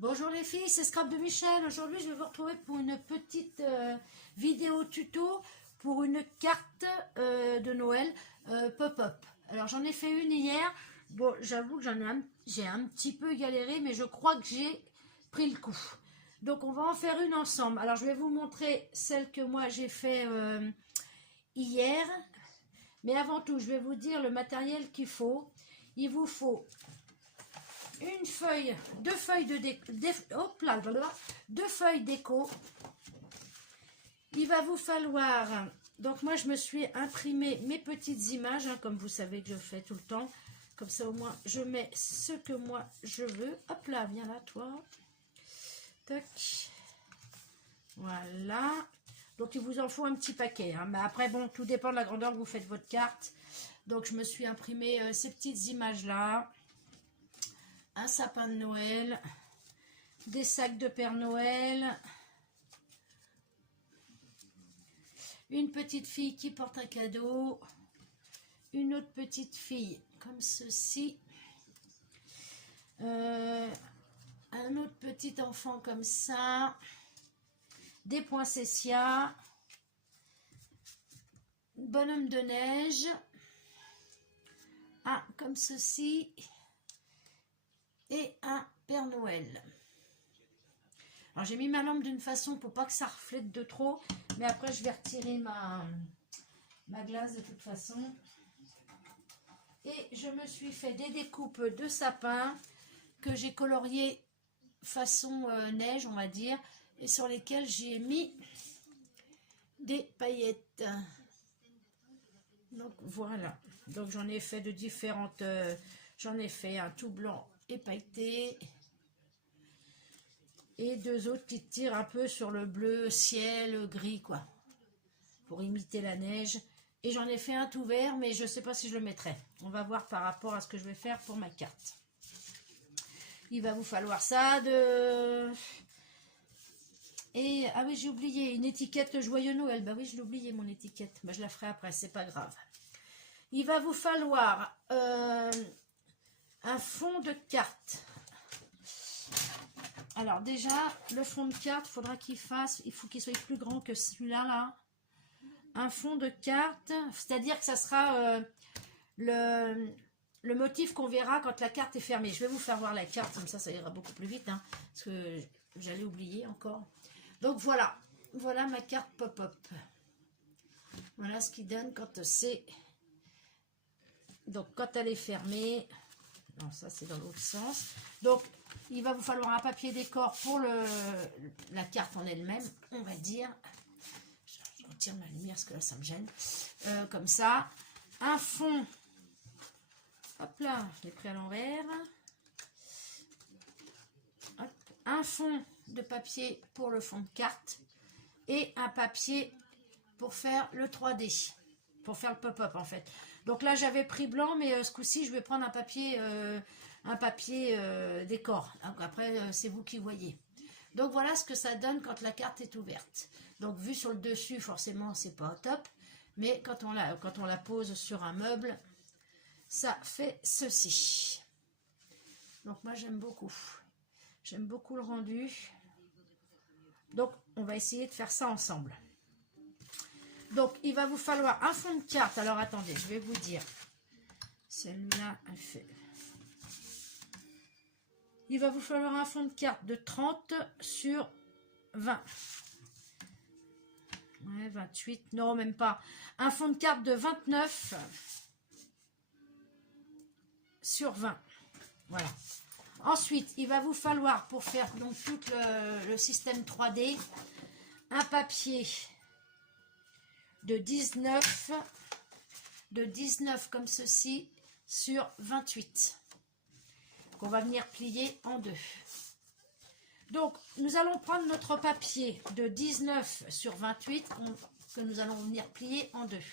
Bonjour les filles, c'est Scrap de Michel. Aujourd'hui, je vais vous retrouver pour une petite vidéo tuto pour une carte de Noël pop-up. Alors, j'en ai fait une hier. Bon, j'avoue que j'ai un petit peu galéré, mais je crois que j'ai pris le coup. Donc, on va en faire une ensemble. Alors, je vais vous montrer celle que moi j'ai fait hier. Mais avant tout, je vais vous dire le matériel qu'il faut. Il vous faut une feuille, deux feuilles de deux feuilles déco. Il va vous falloir, donc moi je me suis imprimé mes petites images, hein, comme vous savez que je fais tout le temps. Comme ça au moins je mets ce que moi je veux. Hop là, viens là toi. Tac. Voilà. Donc il vous en faut un petit paquet. Hein. Mais après bon, tout dépend de la grandeur que vous faites votre carte. Donc je me suis imprimé ces petites images là. Un sapin de Noël, des sacs de Père Noël, une petite fille qui porte un cadeau, une autre petite fille comme ceci, un autre petit enfant comme ça, des poinsettias, bonhomme de neige, un comme ceci, et un Père Noël. Alors j'ai mis ma lampe d'une façon pour pas que ça reflète de trop, mais après je vais retirer ma glace de toute façon. Et je me suis fait des découpes de sapin que j'ai colorié façon neige, on va dire, et sur lesquelles j'ai mis des paillettes. Donc voilà, donc j'en ai fait de différentes, j'en ai fait un tout blanc et pailleté, et deux autres qui tirent un peu sur le bleu ciel gris quoi, pour imiter la neige. Et j'en ai fait un tout vert, mais je ne sais pas si je le mettrai. On va voir par rapport à ce que je vais faire pour ma carte. Il va vous falloir ça et ah oui, j'ai oublié une étiquette Joyeux Noël. Bah oui, je l'ai oublié mon étiquette, mais je la ferai après, c'est pas grave. Il va vous falloir un fond de carte. Alors déjà, le fond de carte, il faut qu'il soit plus grand que celui-là, là. Un fond de carte, c'est-à-dire que ça sera le motif qu'on verra quand la carte est fermée. Je vais vous faire voir la carte, comme ça ira beaucoup plus vite, hein, parce que j'allais oublier encore. Donc voilà, voilà ma carte pop-up. Voilà ce qu'il donne quand c'est... Donc quand elle est fermée... Non, ça c'est dans l'autre sens. Donc, il va vous falloir un papier décor pour la carte en elle-même, on va dire. Je retire ma lumière parce que là, ça me gêne. Comme ça. Un fond. Hop là, je l'ai pris à l'envers. Un fond de papier pour le fond de carte. Et un papier pour faire le 3D. Pour faire le pop-up en fait. Donc là j'avais pris blanc, mais ce coup-ci je vais prendre un papier décor. Donc, après c'est vous qui voyez. Donc voilà ce que ça donne quand la carte est ouverte. Donc vu sur le dessus forcément c'est pas au top, mais quand on la pose sur un meuble, ça fait ceci. Donc moi j'aime beaucoup le rendu. Donc on va essayer de faire ça ensemble. Donc, il va vous falloir un fond de carte. Alors, attendez, je vais vous dire. Celle-là, elle fait... Il va vous falloir un fond de carte de 30 sur 20. Ouais, 28. Non, même pas. Un fond de carte de 29 sur 20. Voilà. Ensuite, il va vous falloir, pour faire donc tout le système 3D, un papier... de 19 comme ceci sur 28 qu'on va venir plier en deux. Donc nous allons prendre notre papier de 19 sur 28 que nous allons venir plier en deux.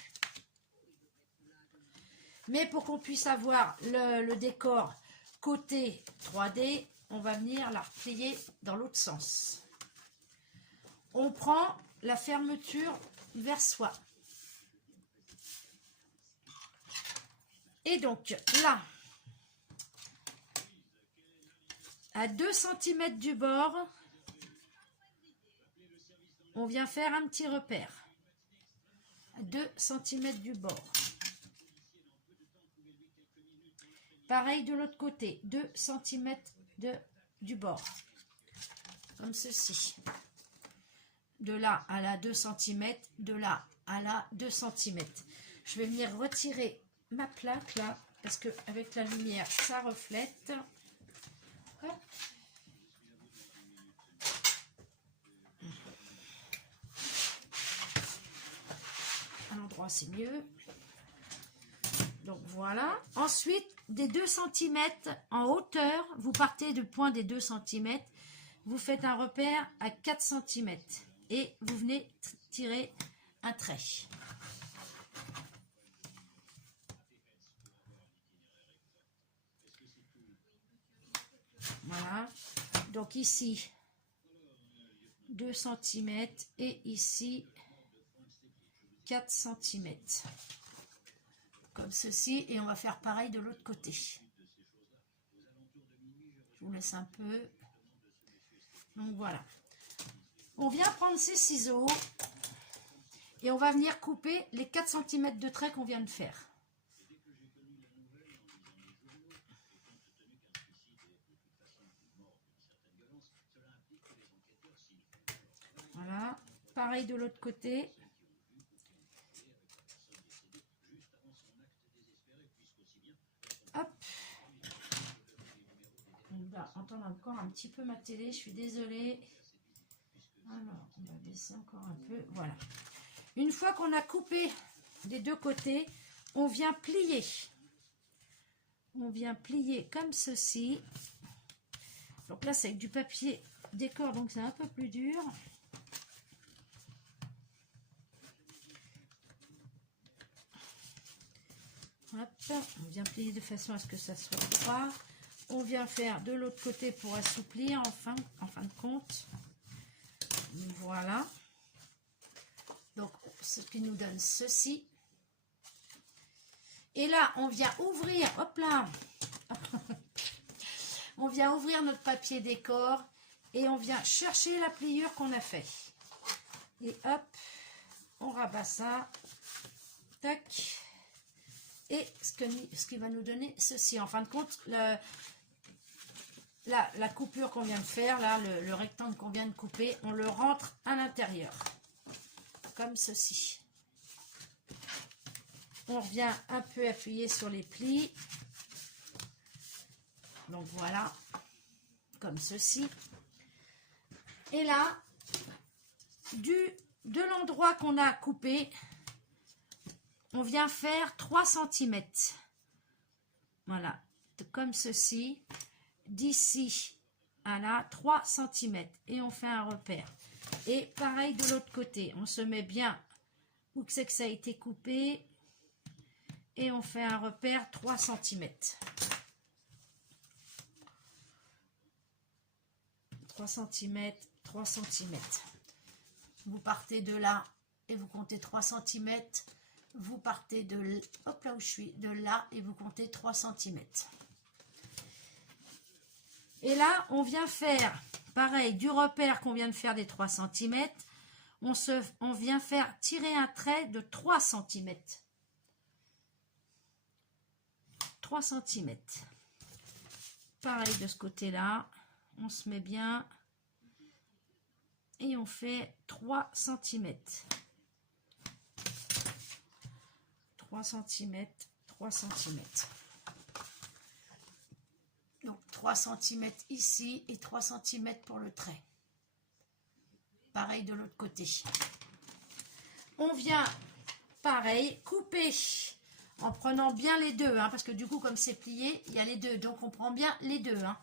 Mais pour qu'on puisse avoir le décor côté 3D, on va venir la replier dans l'autre sens. On prend la fermeture vers soi. Et donc là, à 2 cm du bord, on vient faire un petit repère. À 2 cm du bord. Pareil de l'autre côté, 2 cm du bord. Comme ceci. De là à là 2 cm, de là à là 2 cm. Je vais venir retirer ma plaque là, parce que avec la lumière, ça reflète. Hop. À l'endroit, c'est mieux. Donc voilà. Ensuite, des 2 cm en hauteur, vous partez du point des 2 cm, vous faites un repère à 4 cm et vous venez tirer un trait. Voilà. Donc ici, 2 cm et ici, 4 cm. Comme ceci, et on va faire pareil de l'autre côté. Je vous laisse un peu. Donc voilà. On vient prendre ces ciseaux et on va venir couper les 4 cm de trait qu'on vient de faire. Voilà. Pareil de l'autre côté. Hop. On va entendre encore un petit peu ma télé, je suis désolée. Alors, on va baisser encore un peu. Voilà. Une fois qu'on a coupé des deux côtés, on vient plier. On vient plier comme ceci. Donc là, c'est avec du papier décor, donc c'est un peu plus dur. Hop, on vient plier de façon à ce que ça soit droit. On vient faire de l'autre côté pour assouplir en fin de compte. Voilà. Donc, ce qui nous donne ceci. Et là, on vient ouvrir, hop là, on vient ouvrir notre papier décor et on vient chercher la pliure qu'on a fait. Et hop, on rabat ça. Tac. Et ce qui va nous donner ceci. En fin de compte, la coupure qu'on vient de faire, là, le rectangle qu'on vient de couper, on le rentre à l'intérieur. Comme ceci. On revient un peu appuyer sur les plis. Donc voilà. Comme ceci. Et là, de l'endroit qu'on a coupé, on vient faire 3 cm. Voilà. Comme ceci. D'ici à là, 3 cm. Et on fait un repère. Et pareil de l'autre côté. On se met bien où c'est que ça a été coupé. Et on fait un repère 3 cm. 3 cm, 3 cm. Vous partez de là et vous comptez 3 cm. Vous partez de hop là où je suis, de là et vous comptez 3 cm. Et là, on vient faire, pareil, du repère qu'on vient de faire des 3 cm. On vient faire tirer un trait de 3 cm. 3 cm. Pareil de ce côté-là. On se met bien. Et on fait 3 cm. 3 cm, 3 cm. Donc 3 cm ici et 3 cm pour le trait. Pareil de l'autre côté. On vient, pareil, couper en prenant bien les deux, hein, parce que du coup, comme c'est plié, il y a les deux. Donc on prend bien les deux. Hein.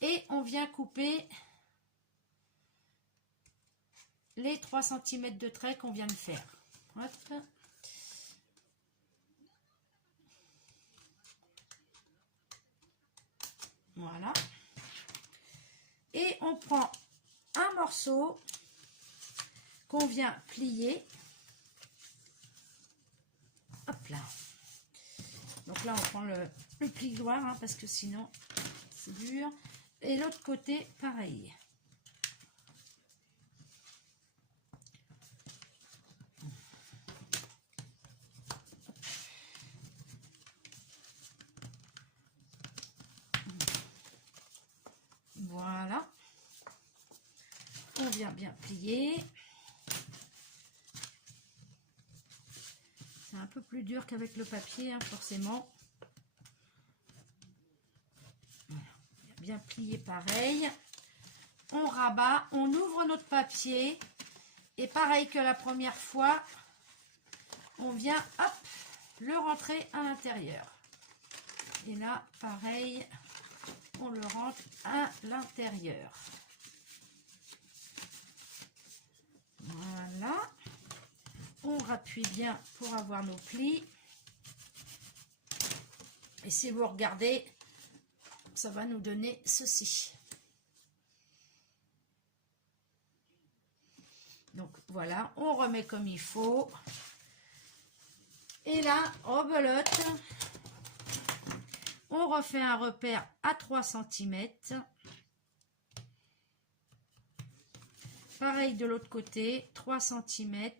Et on vient couper les 3 cm de trait qu'on vient de faire. Hop. Voilà. Et on prend un morceau qu'on vient plier. Hop là. Donc là, on prend le pli-gloire, hein, parce que sinon, c'est dur. Et l'autre côté, pareil. Voilà. On vient bien plier. C'est un peu plus dur qu'avec le papier, hein, forcément. Voilà. Bien plié pareil. On rabat, on ouvre notre papier. Et pareil que la première fois, on vient, hop, le rentrer à l'intérieur. Et là, pareil, on le rentre à l'intérieur. Voilà. On rappuie bien pour avoir nos plis. Et si vous regardez, ça va nous donner ceci. Donc voilà, on remet comme il faut. Et là, rebelote. On refait un repère à 3 cm. Pareil de l'autre côté, 3 cm.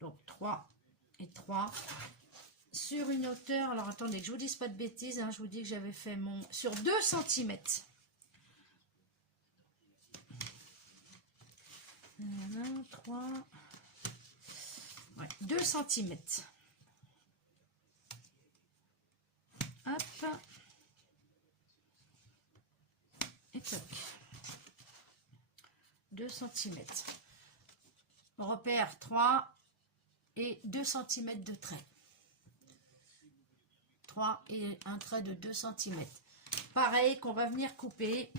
Donc 3 et 3. Sur une hauteur, alors attendez que je vous dise pas de bêtises, hein, je vous dis que j'avais fait mon... Sur 2 cm. Voilà, 3... Ouais, 2 cm. Hop. Et toc. 2 cm. On repère 3 et 2 cm de trait. 3 et un trait de 2 cm. Pareil qu'on va venir couper.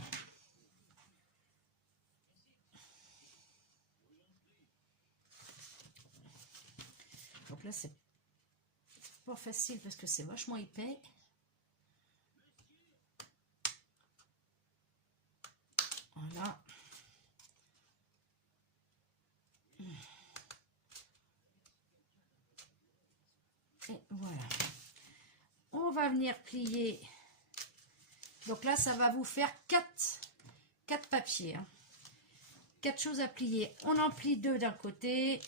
Donc là, c'est pas facile parce que c'est vachement épais. Voilà. Et voilà. On va venir plier. Donc là, ça va vous faire 4 papiers. Hein. 4 choses à plier. On en plie 2 d'un côté.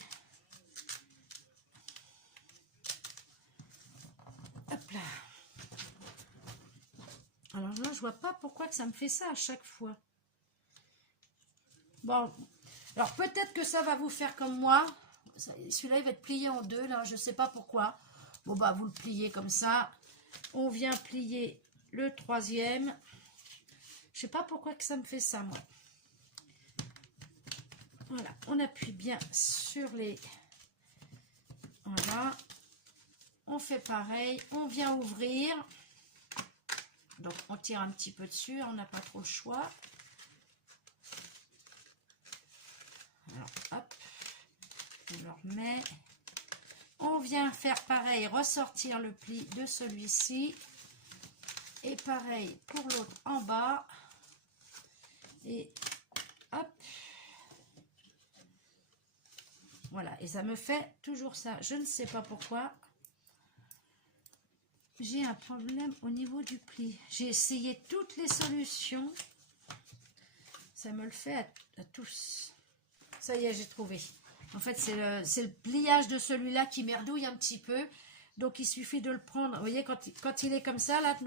Hop là. Alors là, je vois pas pourquoi que ça me fait ça à chaque fois. Bon, alors peut-être que ça va vous faire comme moi. Celui-là, il va être plié en 2, là, je sais pas pourquoi. Bon, bah, vous le pliez comme ça. On vient plier le 3e. Je sais pas pourquoi que ça me fait ça, moi. Voilà, on appuie bien sur les... Voilà. On fait pareil. On vient ouvrir. Donc, on tire un petit peu dessus. On n'a pas trop le choix. Alors, hop. On le remet. On vient faire pareil, ressortir le pli de celui-ci. Et pareil pour l'autre en bas. Et hop. Voilà, et ça me fait toujours ça. Je ne sais pas pourquoi. J'ai un problème au niveau du pli. J'ai essayé toutes les solutions. Ça me le fait à tous. Ça y est, j'ai trouvé. En fait, c'est le pliage de celui-là qui merdouille un petit peu. Donc, il suffit de le prendre. Vous voyez, quand il est comme ça, là,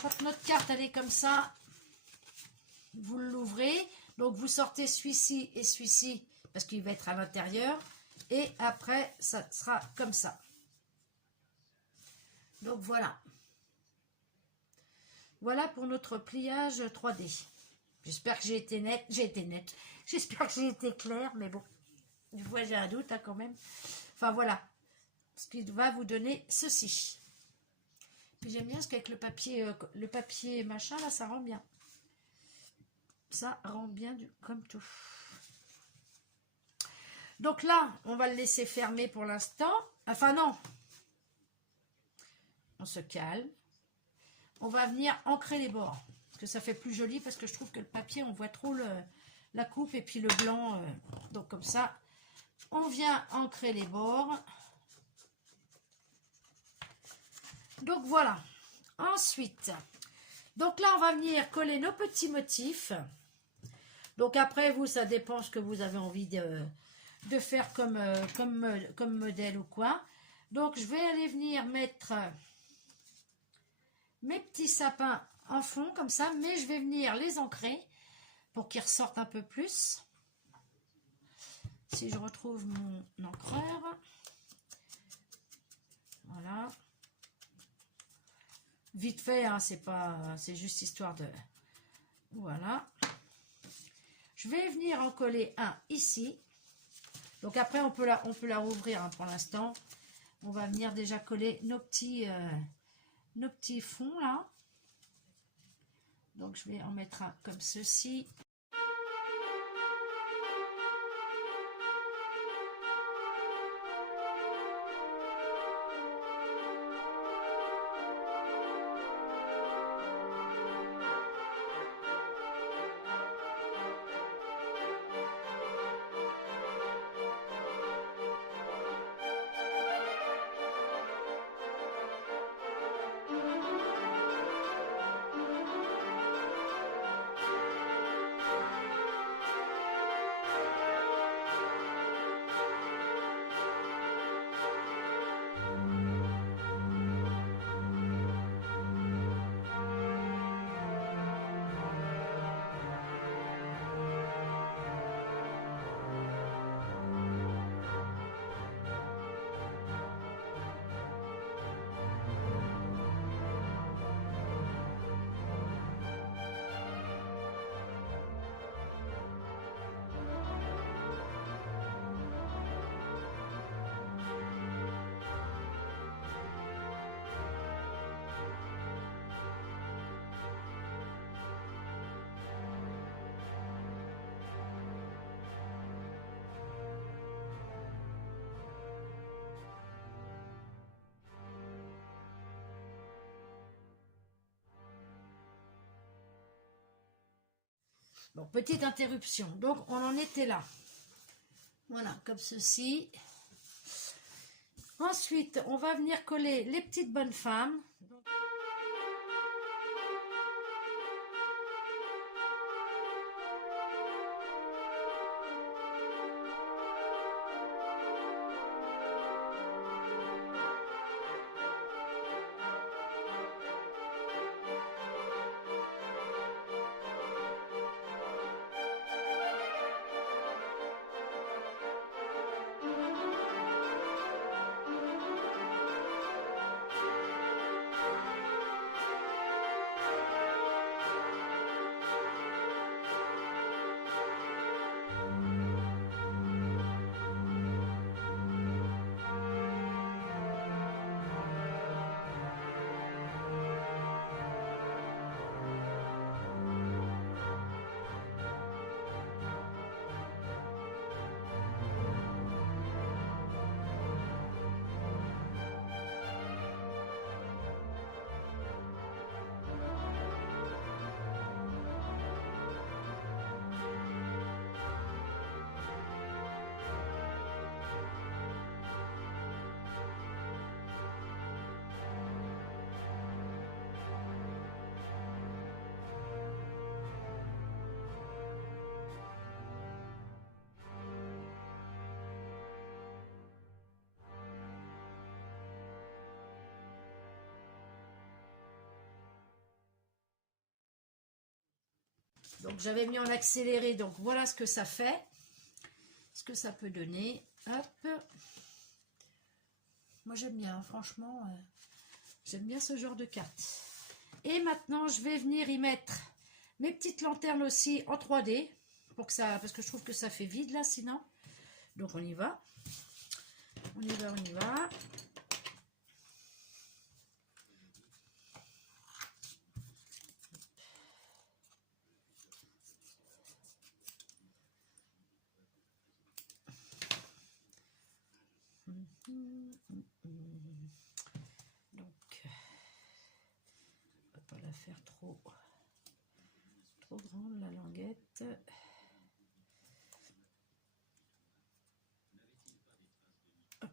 quand notre carte, elle est comme ça, vous l'ouvrez. Donc, vous sortez celui-ci et celui-ci, parce qu'il va être à l'intérieur. Et après, ça sera comme ça. Donc, voilà. Voilà pour notre pliage 3D. J'espère que j'ai été nette. J'espère que j'ai été claire, mais bon. Une fois, j'ai un doute, hein, quand même. Enfin, voilà. Ce qui va vous donner ceci. Puis j'aime bien ce qu'avec le papier machin, là, ça rend bien. Ça rend bien comme tout. Donc là, on va le laisser fermer pour l'instant. Enfin, non. On se calme. On va venir ancrer les bords. Parce que ça fait plus joli, parce que je trouve que le papier, on voit trop la coupe et puis le blanc. Donc comme ça, on vient ancrer les bords. Donc voilà. Ensuite, donc là, on va venir coller nos petits motifs. Donc après, vous, ça dépend ce que vous avez envie de faire comme modèle ou quoi. Donc, je vais aller venir mettre mes petits sapins en fond, comme ça, mais je vais venir les ancrer pour qu'ils ressortent un peu plus. Si je retrouve mon encreur. Voilà. Vite fait, hein, c'est juste histoire de... Voilà. Je vais venir en coller un ici. Donc après, on peut la rouvrir, hein, pour l'instant. On va venir déjà coller nos petits fonds là. Donc je vais en mettre un comme ceci. Bon, petite interruption. Donc, on en était là. Voilà, comme ceci. Ensuite, on va venir coller les petites bonnes femmes. Donc j'avais mis en accéléré, donc voilà ce que ça fait, ce que ça peut donner. Hop. Moi j'aime bien, franchement, j'aime bien ce genre de carte. Et maintenant je vais venir y mettre mes petites lanternes aussi en 3D, pour que ça, parce que je trouve que ça fait vide là sinon. Donc on y va. On y va, on y va. Donc, on va pas la faire trop grande la languette. Hop.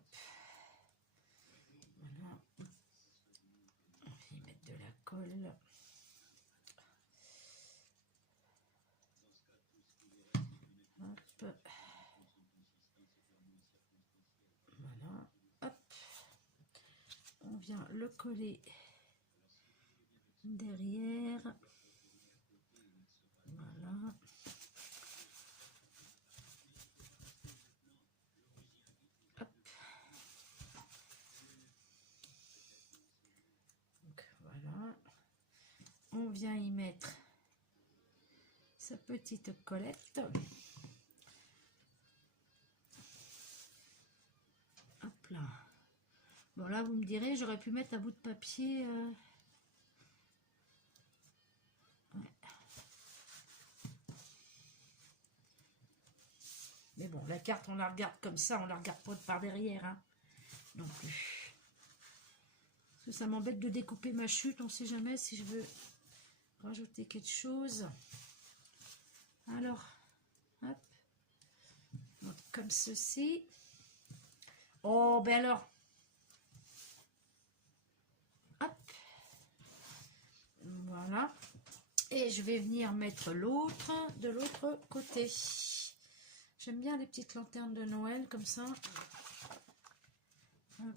Voilà. On va y mettre de la vient le coller derrière. Voilà. Hop. Donc voilà. On vient y mettre sa petite collette. Hop là. Bon là vous me direz, j'aurais pu mettre un bout de papier. Ouais. Mais bon, la carte on la regarde comme ça, on la regarde pas par derrière, hein, non plus. Parce que ça m'embête de découper ma chute, on sait jamais si je veux rajouter quelque chose. Alors, hop, donc, comme ceci. Oh, ben alors, hop, voilà. Et je vais venir mettre l'autre de l'autre côté. J'aime bien les petites lanternes de Noël comme ça. Hop.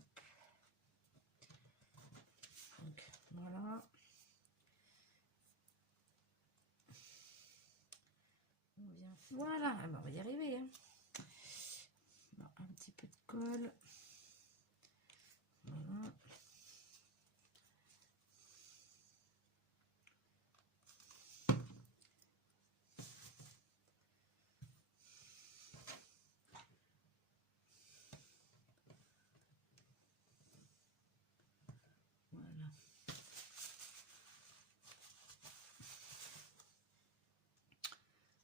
Donc, voilà. Voilà, ah ben, on va y arriver. Hein. Bon, un petit peu de colle. Voilà. Voilà.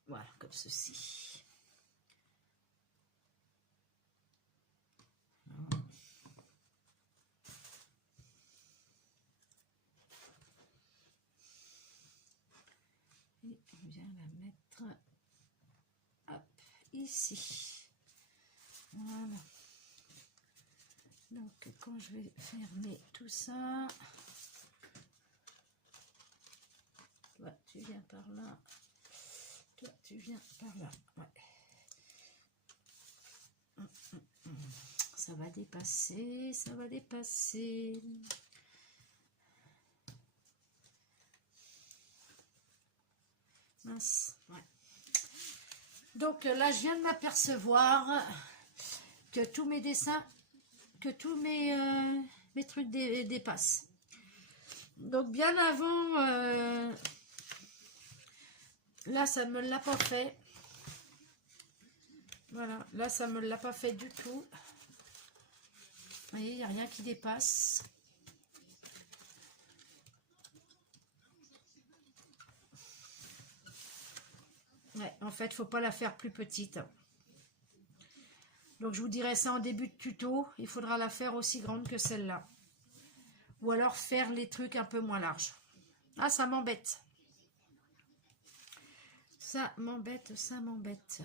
Voilà, comme ceci. Voilà. Et on vient la mettre hop, ici. Voilà. Donc quand je vais fermer tout ça, toi tu viens par là, toi tu viens par là. Ouais. Ça va dépasser, ça va dépasser. Mince, ouais. Donc là, je viens de m'apercevoir que tous mes dessins, que tous mes trucs dépassent. Donc bien avant, là, ça ne me l'a pas fait. Voilà, là, ça ne me l'a pas fait du tout. Vous voyez, il n'y a rien qui dépasse. Ouais, en fait, il ne faut pas la faire plus petite. Donc, je vous dirai ça en début de tuto. Il faudra la faire aussi grande que celle-là. Ou alors faire les trucs un peu moins larges. Ah, ça m'embête. Ça m'embête, ça m'embête.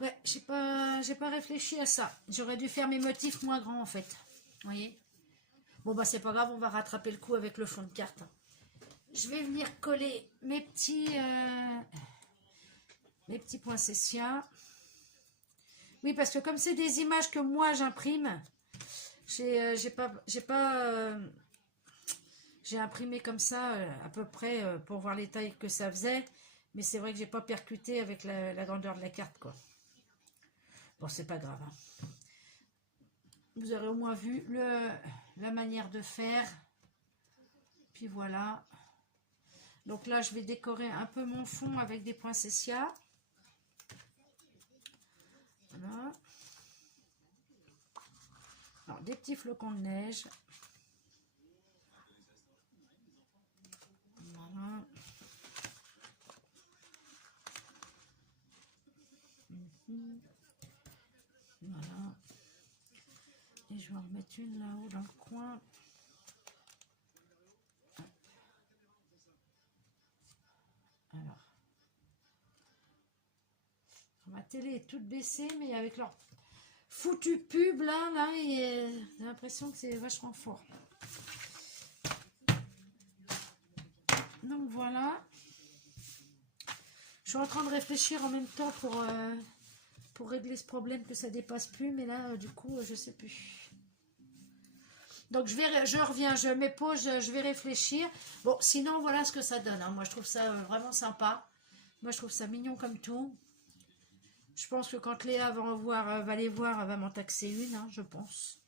Ouais, j'ai pas réfléchi à ça. J'aurais dû faire mes motifs moins grands, en fait. Vous voyez? Bon, bah, c'est pas grave, on va rattraper le coup avec le fond de carte. Je vais venir coller mes petits poinsettias. Oui, parce que comme c'est des images que moi j'imprime, j'ai imprimé comme ça à peu près pour voir les tailles que ça faisait. Mais c'est vrai que j'ai pas percuté avec la grandeur de la carte, quoi. Bon, c'est pas grave. Hein. Vous aurez au moins vu la manière de faire. Puis voilà. Donc là, je vais décorer un peu mon fond avec des poinsettias. Voilà. Alors, des petits flocons de neige. Voilà. Voilà. Et je vais en remettre une là-haut dans le coin. Hop. Alors. Ma télé est toute baissée, mais avec leur foutu pub là, j'ai l'impression que c'est vachement fort. Donc voilà. Je suis en train de réfléchir en même temps pour pour régler ce problème que ça dépasse plus, mais là, du coup, je sais plus. Donc, je reviens, je m'épose, je vais réfléchir. Bon, sinon, voilà ce que ça donne. Hein. Moi, je trouve ça vraiment sympa. Moi, je trouve ça mignon comme tout. Je pense que quand Léa va les voir, elle va m'en taxer une, hein, je pense.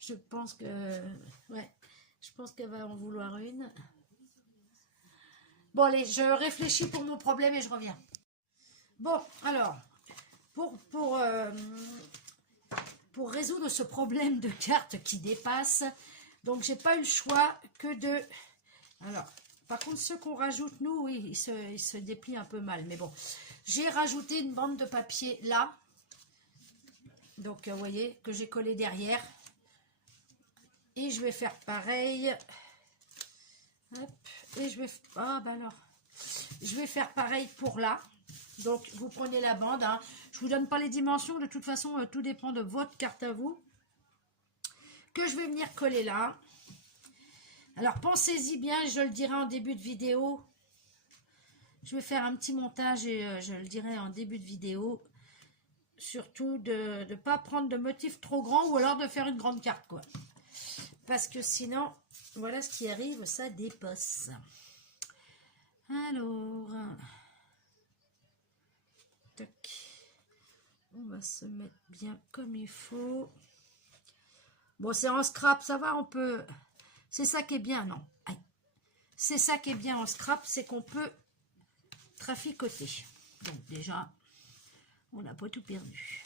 Je pense que... Ouais, je pense qu'elle va en vouloir une. Bon, allez, je réfléchis pour mon problème et je reviens. Bon, alors, pour résoudre ce problème de cartes qui dépasse, donc j'ai pas eu le choix que de... Alors, par contre, ceux qu'on rajoute, nous, oui, ils se déplient un peu mal, mais bon. J'ai rajouté une bande de papier là, donc vous voyez, que j'ai collé derrière. Et je vais faire pareil. Hop, et je vais... Ah, bah alors... Je vais faire pareil pour là. Donc, vous prenez la bande. Hein. Je ne vous donne pas les dimensions. De toute façon, tout dépend de votre carte à vous. Que je vais venir coller là. Alors, pensez-y bien. Je le dirai en début de vidéo. Je vais faire un petit montage et je le dirai en début de vidéo. Surtout de ne pas prendre de motifs trop grands ou alors de faire une grande carte, quoi. Parce que sinon, voilà ce qui arrive, ça dépasse. Alors... Tac. On va se mettre bien comme il faut. Bon, c'est en scrap, ça va, on peut... C'est ça qui est bien, non. C'est ça qui est bien en scrap, c'est qu'on peut traficoter. Donc déjà, on n'a pas tout perdu.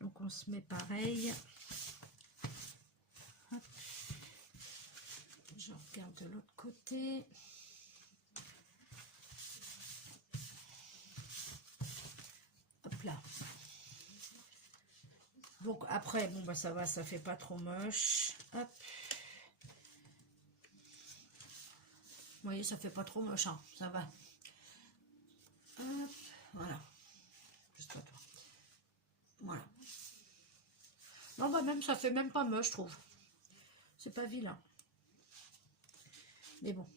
Donc on se met pareil. Hop. Je regarde de l'autre côté. Hop là. Donc après, bon bah ça va, ça fait pas trop moche. Hop. Vous voyez, ça fait pas trop moche, hein, ça va. Hop, voilà. Juste toi. Voilà. Non, bah même, ça fait même pas moche, je trouve. C'est pas vilain. Mais bon.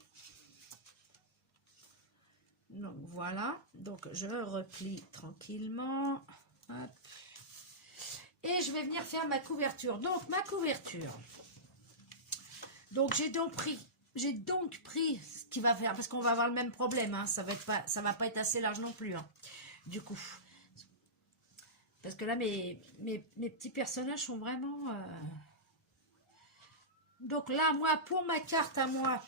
Donc voilà. Donc je replie tranquillement. Hop. Et je vais venir faire ma couverture. Donc ma couverture. Donc j'ai donc pris ce qui va faire, parce qu'on va avoir le même problème, hein, ça va pas être assez large non plus, hein, du coup. Parce que là, mes petits personnages sont vraiment... Donc là, moi, pour ma carte à moi,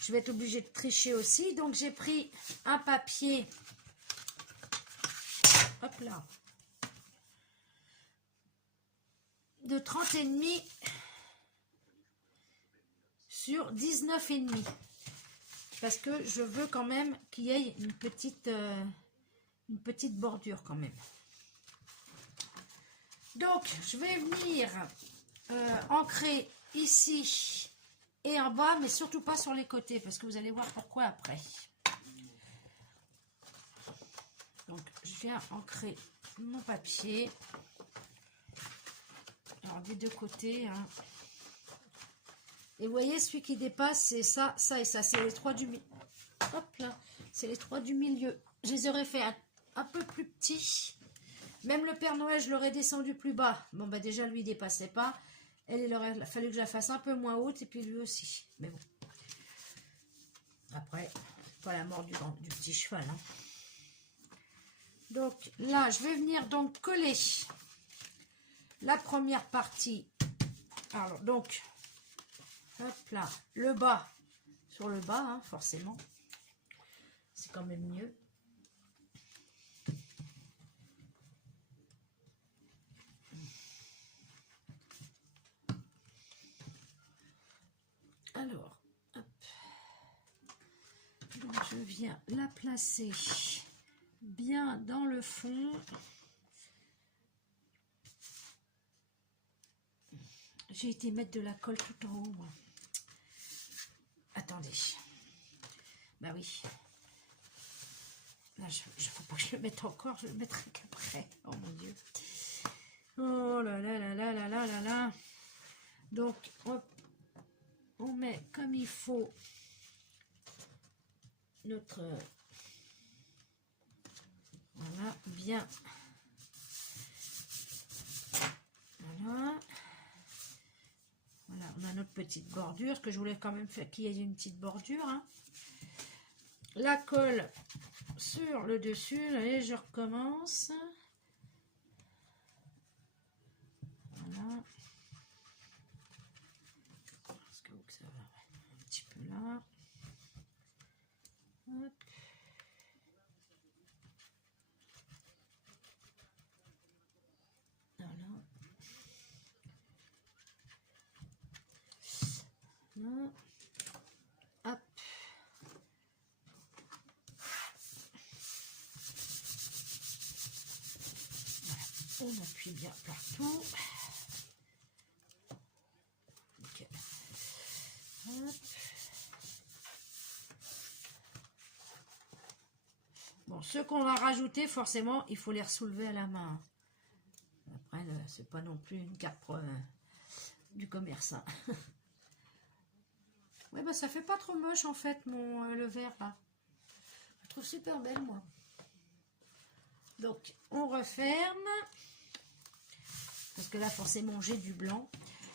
je vais être obligée de tricher aussi. Donc j'ai pris un papier, hop là, de 30,5 sur 19,5. Parce que je veux quand même qu'il y ait une petite bordure quand même. Donc, je vais venir ancrer ici et en bas, mais surtout pas sur les côtés, parce que vous allez voir pourquoi après. Donc, je viens ancrer mon papier. Alors, des deux côtés. Hein. Et vous voyez, celui qui dépasse, c'est ça, ça et ça. C'est les trois du milieu. Hop là, c'est les trois du milieu. Je les aurais fait un peu plus petits. Même le Père Noël, je l'aurais descendu plus bas. Bon, bah déjà, lui, il dépassait pas. Elle, il aurait fallu que je la fasse un peu moins haute. Et puis lui aussi. Mais bon. Après, pas la mort du petit cheval. Hein. Donc là, je vais venir donc coller la première partie. Alors, donc, hop là, le bas sur le bas, hein, forcément. C'est quand même mieux. Alors, hop. Donc, je viens la placer bien dans le fond. J'ai été mettre de la colle tout en haut. Attendez. Bah oui. Là, je faut pas que je le mette encore. Je le mettrai qu'après. Oh mon Dieu. Oh là là là là là là là là. Donc, on met comme il faut notre Voilà, bien. Voilà. Voilà, on a notre petite bordure, parce que je voulais quand même faire qu'il y ait une petite bordure. Hein. La colle sur le dessus, allez, je recommence. Voilà. Parce que ça va un petit peu là. Hop. Voilà. Là. Hop. On appuie bien partout. Okay. Hop. Bon, ceux qu'on va rajouter, forcément, il faut les ressoulever à la main. Après, c'est pas non plus une carte du commerce. Hein. Ouais, bah ça fait pas trop moche en fait, le vert là. Je trouve super belle, moi. Donc, on referme. Parce que là, forcément, j'ai du blanc.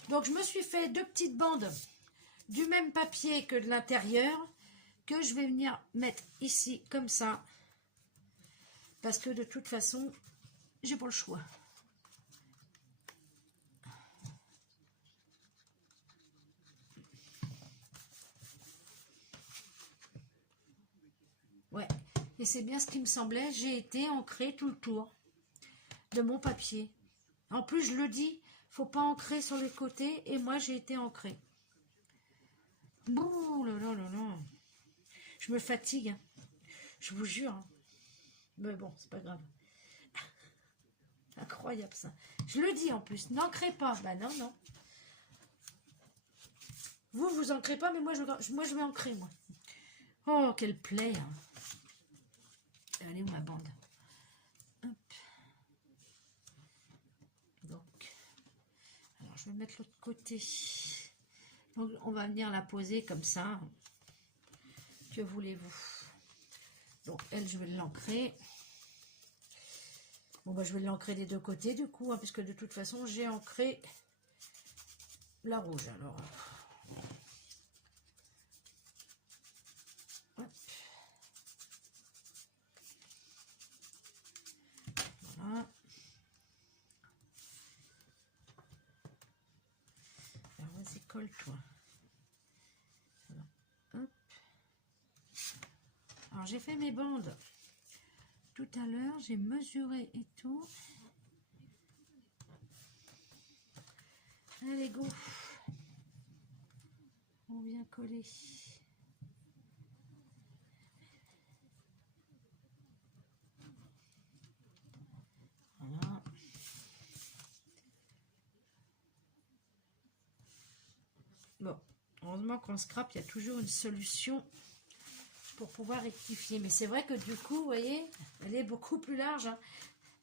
Donc, je me suis fait 2 petites bandes du même papier que de l'intérieur, que je vais venir mettre ici, comme ça. Parce que de toute façon, j'ai pas le choix. Ouais, et c'est bien ce qui me semblait. J'ai été ancrée tout le tour de mon papier. En plus, je le dis, faut pas ancrer sur les côtés. Et moi, j'ai été ancrée. Bouh là là là là. Je me fatigue. Hein. Je vous jure. Hein. Mais bon, c'est pas grave. Incroyable ça. Je le dis en plus. N'ancrez pas. Bah non, non. Vous ancrez pas, mais moi, je vais ancrer, moi. Oh, quelle plaie. Hein. Elle est où ma bande? Hop. Donc, alors je vais mettre l'autre côté. Donc, on va venir la poser comme ça. Que voulez-vous? Donc, elle, je vais l'ancrer. Bon, bah, je vais l'ancrer des 2 côtés, du coup, hein, puisque de toute façon, j'ai ancré la rouge. Alors, hop. Voilà. Alors, vas-y, colle-toi. Hop. Alors, j'ai fait mes bandes. Tout à l'heure, j'ai mesuré et tout. Allez, go. On vient coller. Voilà. Bon, heureusement qu'on scrape, il y a toujours une solution pour pouvoir rectifier. Mais c'est vrai que du coup, vous voyez, elle est beaucoup plus large. Hein.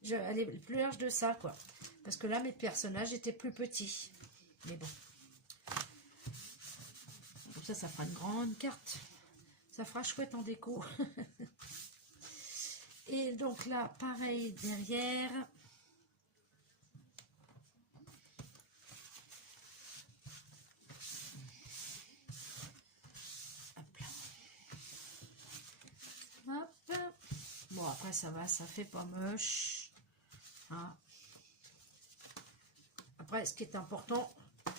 Elle est plus large de ça, quoi. Parce que là, mes personnages étaient plus petits. Mais bon. Comme ça fera une grande carte. Ça fera chouette en déco. Et donc là, pareil derrière. Hop là. Hop. Bon, après, ça va, ça fait pas moche. Hein. Après, ce qui est important,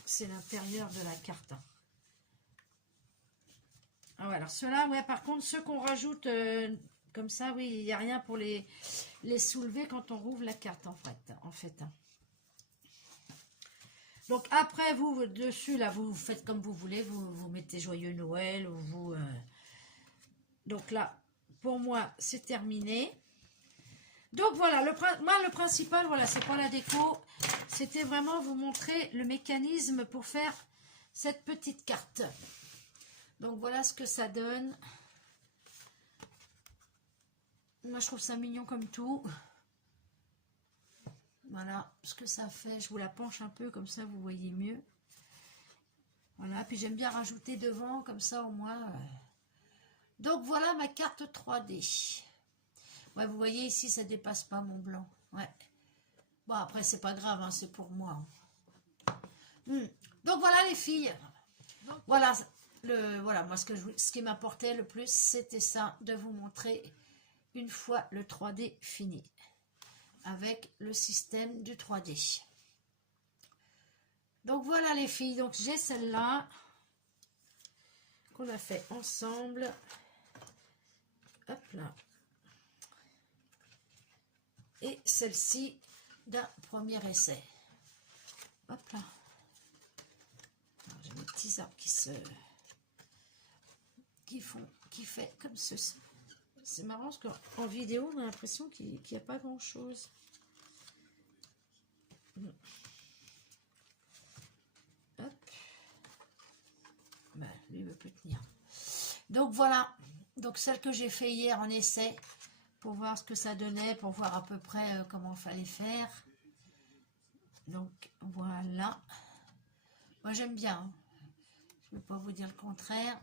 c'est l'intérieur de la carte. Ah ouais, alors ceux-là, ouais, par contre, ceux qu'on rajoute comme ça, oui, il n'y a rien pour les soulever quand on rouvre la carte, en fait. Donc après, vous, dessus, là, vous faites comme vous voulez, vous mettez Joyeux Noël, ou vous... Donc là, pour moi, c'est terminé. Donc voilà, le principal, voilà, c'est pas la déco, c'était vraiment vous montrer le mécanisme pour faire cette petite carte. Donc voilà ce que ça donne. Moi je trouve ça mignon comme tout. Voilà ce que ça fait. Je vous la penche un peu comme ça vous voyez mieux. Voilà, puis j'aime bien rajouter devant comme ça au moins. Donc voilà ma carte 3D. Ouais, vous voyez ici, ça dépasse pas mon blanc. Ouais. Bon, après, c'est pas grave, hein, c'est pour moi. Donc voilà les filles. Voilà, voilà moi ce qui m'apportait le plus, c'était ça, de vous montrer une fois le 3D fini. Avec le système du 3D. Donc voilà les filles, donc j'ai celle-là qu'on a fait ensemble. Hop là. Et celle-ci d'un premier essai. Hop là. J'ai mes petits arbres qui fait comme ceci. C'est marrant parce qu'en vidéo, on a l'impression qu'il n'y a pas grand-chose. Hop. Ben, lui, il ne veut plus tenir. Donc voilà. Donc celle que j'ai fait hier en essai, pour voir ce que ça donnait, pour voir à peu près comment il fallait faire. Donc voilà. Moi j'aime bien. Hein. Je ne vais pas vous dire le contraire.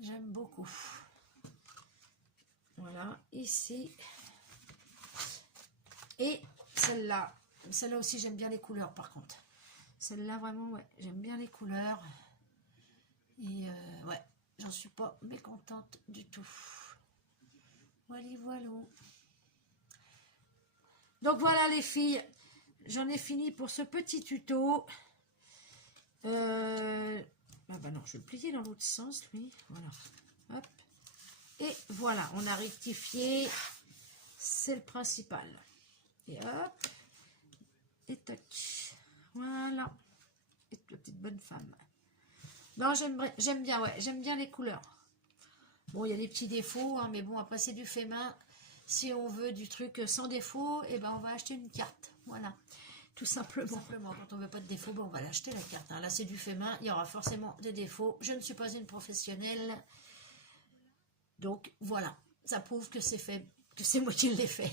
J'aime beaucoup. Voilà, ici. Et celle-là. Celle-là aussi, j'aime bien les couleurs, par contre. Celle-là, vraiment, ouais, j'aime bien les couleurs. Et ouais, j'en suis pas mécontente du tout. Voilà, voilà. Donc voilà, les filles. J'en ai fini pour ce petit tuto. Ah bah non, je vais le plier dans l'autre sens, lui. Voilà. Hop. Et voilà, on a rectifié. C'est le principal. Et hop. Et touch. Voilà. Et la petite bonne femme. Non, j'aime bien, ouais. J'aime bien les couleurs. Bon, il y a des petits défauts, hein, mais bon, après, c'est du fait main. Si on veut du truc sans défaut, eh ben, on va acheter une carte. Voilà. Tout simplement. Quand on veut pas de défaut, ben, on va l'acheter la carte. Hein. Là, c'est du fait main. Il y aura forcément des défauts. Je ne suis pas une professionnelle. Donc, voilà. Ça prouve que c'est fait, que c'est moi qui l'ai fait.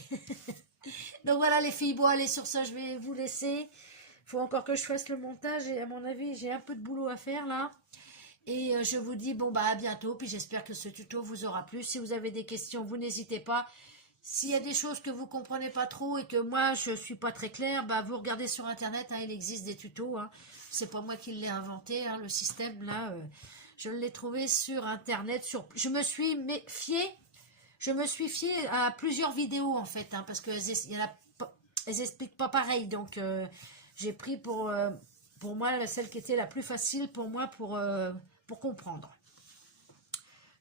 Donc, voilà, les filles. Bon, allez, sur ça, je vais vous laisser. Il faut encore que je fasse le montage. Et à mon avis, j'ai un peu de boulot à faire, là. Et je vous dis, bon, bah, à bientôt. Puis, j'espère que ce tuto vous aura plu. Si vous avez des questions, vous n'hésitez pas. S'il y a des choses que vous ne comprenez pas trop et que moi, je ne suis pas très claire, bah, vous regardez sur Internet, hein, il existe des tutos. Hein. C'est pas moi qui l'ai inventé, hein, le système, là. Je l'ai trouvé sur Internet. Je me suis fiée à plusieurs vidéos, en fait, hein, parce qu'elles expliquent pas pareil. Donc, j'ai pris pour moi celle qui était la plus facile pour moi pour comprendre.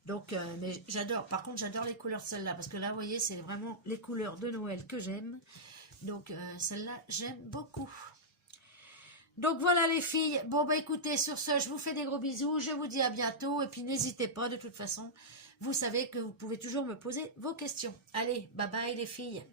Donc, mais j'adore, par contre, j'adore les couleurs de celle-là, parce que là, vous voyez, c'est vraiment les couleurs de Noël que j'aime. Donc, celle-là, j'aime beaucoup. Donc, voilà les filles. Bon, bah écoutez, sur ce, je vous fais des gros bisous. Je vous dis à bientôt. Et puis, n'hésitez pas, de toute façon, vous savez que vous pouvez toujours me poser vos questions. Allez, bye bye les filles.